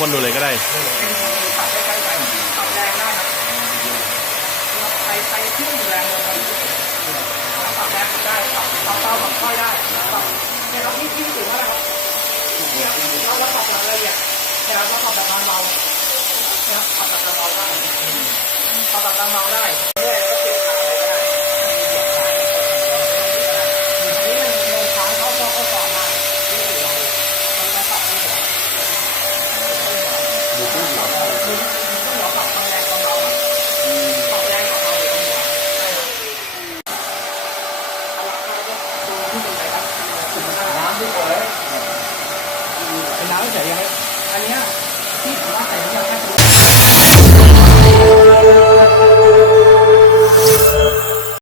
คนดูเลยก็ได้ปรับใกล้ๆไปปรับแรงได้ครับไปขึ้นแรงลงไปปรับแรงได้ปรับเบาปรับค่อยได้ปรับเนี่ยเราที่ถึงว่าเราเราปรับแบบละเอียดเนี่ยเราปรับแบบเบาเนี่ยปรับแบบเบาได้ปรับแบบเบาได้เนี่ยก็เปลี่ยนขาเลยก็ได้อันนี้มันลงค้างเขาสอนมาที่เรามันปรับได้ดูขึ้นหัวได้ดูขึ้นหัวปรับแรงเบาปรับแรงเบาเลยน้ำที่เปิดเป็นน้ำเฉยๆอันนี้